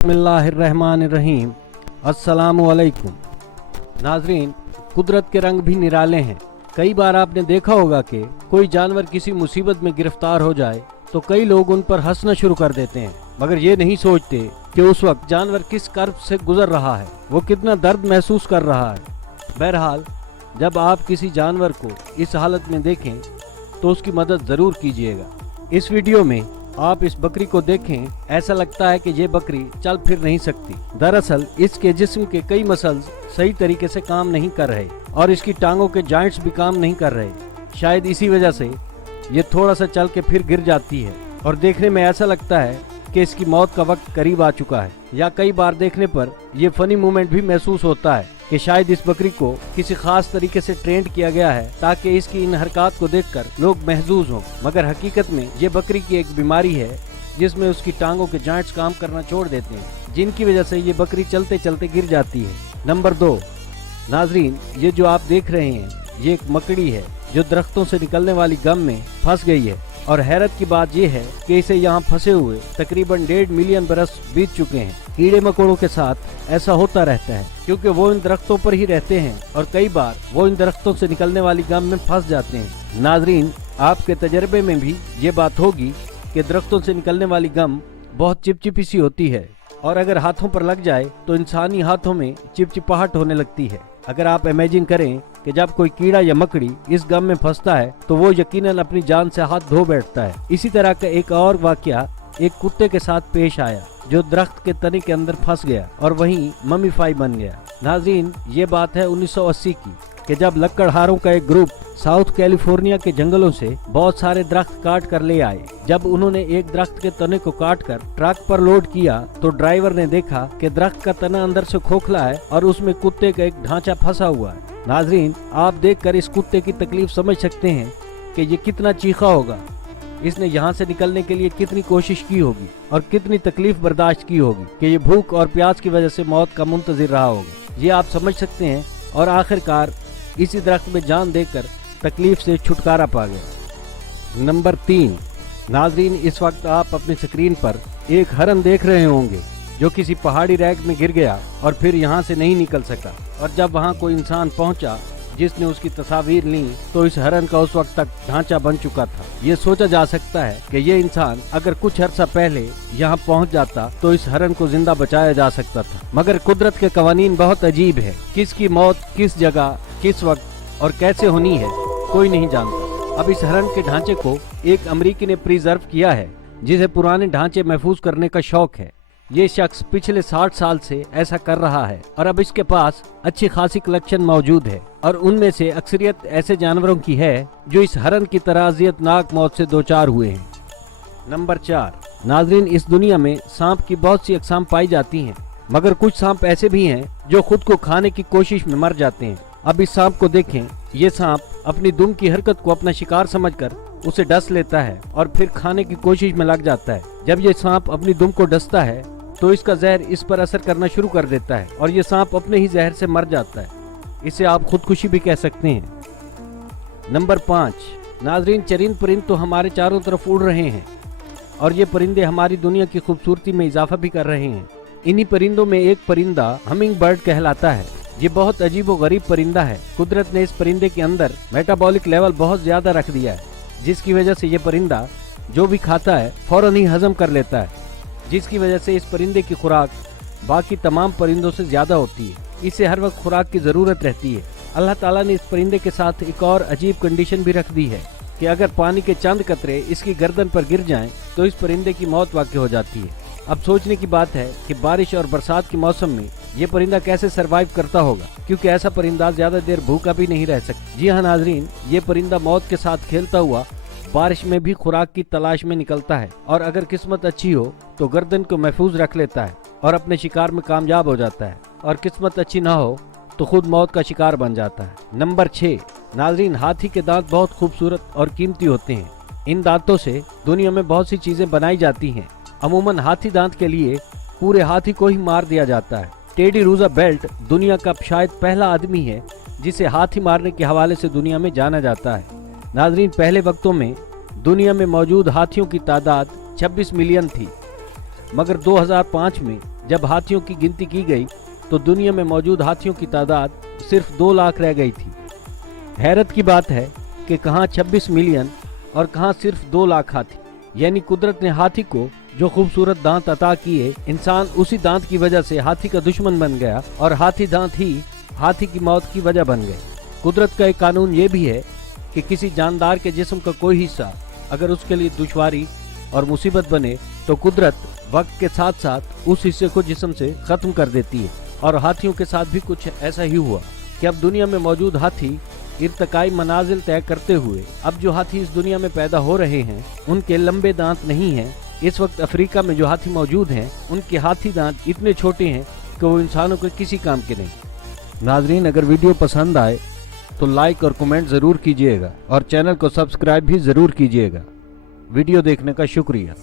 बिस्मिल्लाहिर्रहमानिर्रहीम। अस्सलामुअलैकुम। नाजरीन, कुदरत के रंग भी निराले हैं। कई बार आपने देखा होगा कि कोई जानवर किसी मुसीबत में गिरफ्तार हो जाए तो कई लोग उन पर हंसना शुरू कर देते हैं, मगर ये नहीं सोचते कि उस वक्त जानवर किस कर्ब से गुजर रहा है, वो कितना दर्द महसूस कर रहा है। बहरहाल, जब आप किसी जानवर को इस हालत में देखें तो उसकी मदद ज़रूर कीजिएगा। इस वीडियो में आप इस बकरी को देखें, ऐसा लगता है कि ये बकरी चल फिर नहीं सकती। दरअसल इसके जिस्म के कई मसल्स सही तरीके से काम नहीं कर रहे और इसकी टांगों के जॉइंट्स भी काम नहीं कर रहे। शायद इसी वजह से ये थोड़ा सा चल के फिर गिर जाती है और देखने में ऐसा लगता है कि इसकी मौत का वक्त करीब आ चुका है। या कई बार देखने पर यह फनी मोमेंट भी महसूस होता है कि शायद इस बकरी को किसी खास तरीके से ट्रेंड किया गया है ताकि इसकी इन हरकत को देखकर लोग महजूज हों, मगर हकीकत में ये बकरी की एक बीमारी है जिसमें उसकी टांगों के जॉइंट्स काम करना छोड़ देते हैं, जिनकी वजह से ये बकरी चलते चलते गिर जाती है। नंबर 2, नाजरीन, ये जो आप देख रहे हैं ये एक मकड़ी है जो दरख्तों से निकलने वाली गम में फंस गई है। और हैरत की बात यह है कि इसे यहाँ फंसे हुए तकरीबन 1.5 मिलियन बरस बीत चुके हैं। कीड़े मकोड़ों के साथ ऐसा होता रहता है क्योंकि वो इन दरख्तों पर ही रहते हैं और कई बार वो इन दरख्तों से निकलने वाली गम में फंस जाते हैं। नाजरीन, आपके तजर्बे में भी ये बात होगी कि दरख्तों से निकलने वाली गम बहुत चिपचिपी सी होती है और अगर हाथों पर लग जाए तो इंसानी हाथों में चिपचिपाहट होने लगती है। अगर आप इमेजिन करें कि जब कोई कीड़ा या मकड़ी इस गम में फंसता है तो वो यकीनन अपनी जान से हाथ धो बैठता है। इसी तरह का एक और वाकया एक कुत्ते के साथ पेश आया जो दरख्त के तने के अंदर फंस गया और वहीं मम्मीफाई बन गया। नाज़रीन, ये बात है 1980 की कि जब लकड़हारों का एक ग्रुप साउथ कैलिफोर्निया के जंगलों से बहुत सारे दरख्त काट कर ले आए। जब उन्होंने एक दरख्त के तने को काट कर ट्रक पर लोड किया तो ड्राइवर ने देखा कि दरख्त का तना अंदर से खोखला है और उसमें कुत्ते का एक ढांचा फंसा हुआ है। नाजरीन, आप देखकर इस कुत्ते की तकलीफ समझ सकते हैं कि ये कितना चीखा होगा, इसने यहाँ से निकलने के लिए कितनी कोशिश की होगी और कितनी तकलीफ बर्दाश्त की होगी कि ये भूख और प्यास की वजह से मौत का मुंतजिर रहा होगा। ये आप समझ सकते हैं और आखिरकार इसी दरख्त में जान देकर तकलीफ से छुटकारा पा गया। नंबर 3, नाजरीन, इस वक्त आप अपनी स्क्रीन पर एक हरन देख रहे होंगे जो किसी पहाड़ी रैक में गिर गया और फिर यहाँ से नहीं निकल सका। और जब वहाँ कोई इंसान पहुँचा जिसने उसकी तस्वीर ली तो इस हरन का उस वक्त तक ढांचा बन चुका था। ये सोचा जा सकता है कि ये इंसान अगर कुछ अर्सा पहले यहाँ पहुँच जाता तो इस हरन को जिंदा बचाया जा सकता था। मगर कुदरत के कवानीन बहुत अजीब है। किसकी मौत किस जगह किस वक्त और कैसे होनी है कोई नहीं जानता। अब इस हरन के ढांचे को एक अमरीकी ने प्रिजर्व किया है जिसे पुराने ढांचे महफूज करने का शौक है। ये शख्स पिछले 60 साल से ऐसा कर रहा है और अब इसके पास अच्छी खासी कलेक्शन मौजूद है और उनमें से अक्सरियत ऐसे जानवरों की है जो इस हरन की तरह अजियतनाक मौत से दो चार हुए हैं। नंबर 4, नाजरीन, इस दुनिया में सांप की बहुत सी अक़साम पाई जाती हैं, मगर कुछ सांप ऐसे भी हैं जो खुद को खाने की कोशिश में मर जाते हैं। अब इस सांप को देखें। ये सांप अपनी दुम की हरकत को अपना शिकार समझकर उसे डस लेता है और फिर खाने की कोशिश में लग जाता है। जब ये सांप अपनी दुम को डसता है तो इसका जहर इस पर असर करना शुरू कर देता है और ये सांप अपने ही जहर से मर जाता है। इसे आप खुदकुशी भी कह सकते हैं। नंबर 5, नाजरीन, चरिंद परिंद तो हमारे चारों तरफ उड़ रहे हैं और ये परिंदे हमारी दुनिया की खूबसूरती में इजाफा भी कर रहे हैं। इन्हीं परिंदों में एक परिंदा हमिंग बर्ड कहलाता है। ये बहुत अजीब व गरीब परिंदा है। कुदरत ने इस परिंदे के अंदर मेटाबॉलिक लेवल बहुत ज्यादा रख दिया है, जिसकी वजह से ये परिंदा जो भी खाता है फौरन ही हजम कर लेता है, जिसकी वजह से इस परिंदे की खुराक बाकी तमाम परिंदों से ज्यादा होती है। इसे हर वक्त खुराक की जरूरत रहती है। अल्लाह ताला ने इस परिंदे के साथ एक और अजीब कंडीशन भी रख दी है कि अगर पानी के चंद कतरे इसकी गर्दन पर गिर जाएं तो इस परिंदे की मौत वाक़ई हो जाती है। अब सोचने की बात है कि बारिश और बरसात के मौसम में ये परिंदा कैसे सरवाइव करता होगा, क्योंकि ऐसा परिंदा ज्यादा देर भूखा भी नहीं रह सकता। जी हाँ नाजरीन, ये परिंदा मौत के साथ खेलता हुआ बारिश में भी खुराक की तलाश में निकलता है और अगर किस्मत अच्छी हो तो गर्दन को महफूज रख लेता है और अपने शिकार में कामयाब हो जाता है, और किस्मत अच्छी ना हो तो खुद मौत का शिकार बन जाता है। नंबर 6, नाजरीन, हाथी के दांत बहुत खूबसूरत और कीमती होते हैं। इन दांतों से दुनिया में बहुत सी चीजें बनाई जाती हैं। अमूमन हाथी दांत के लिए पूरे हाथी को ही मार दिया जाता है। टेडी रूजवेल्ट दुनिया का शायद पहला आदमी है जिसे हाथी मारने के हवाले से दुनिया में जाना जाता है। नाजरीन, पहले वक्तों में दुनिया में मौजूद हाथियों की तादाद 26 मिलियन थी, मगर 2005 में जब हाथियों की गिनती की गई तो दुनिया में मौजूद हाथियों की तादाद सिर्फ 2 लाख रह गई थी। हैरत की बात है कि कहाँ 26 मिलियन और कहाँ सिर्फ 2 लाख हाथी। यानी कुदरत ने हाथी को जो खूबसूरत दांत अता किए, इंसान उसी दांत की वजह से हाथी का दुश्मन बन गया और हाथी दांत ही हाथी की मौत की वजह बन गए। कुदरत का एक कानून ये भी है कि किसी जानदार के जिस्म का कोई हिस्सा अगर उसके लिए दुश्वारी और मुसीबत बने तो कुदरत वक्त के साथ साथ उस हिस्से को जिस्म से खत्म कर देती है। और हाथियों के साथ भी कुछ ऐसा ही हुआ कि अब दुनिया में मौजूद हाथी इर्तकाई मनाजिल तय करते हुए अब जो हाथी इस दुनिया में पैदा हो रहे हैं उनके लंबे दांत नहीं हैं। इस वक्त अफ्रीका में जो हाथी मौजूद हैं उनके हाथी दांत इतने छोटे हैं कि वो इंसानों के किसी काम के नहीं। नाजरीन, अगर वीडियो पसंद आए तो लाइक और कमेंट ज़रूर कीजिएगा और चैनल को सब्सक्राइब भी ज़रूर कीजिएगा। वीडियो देखने का शुक्रिया।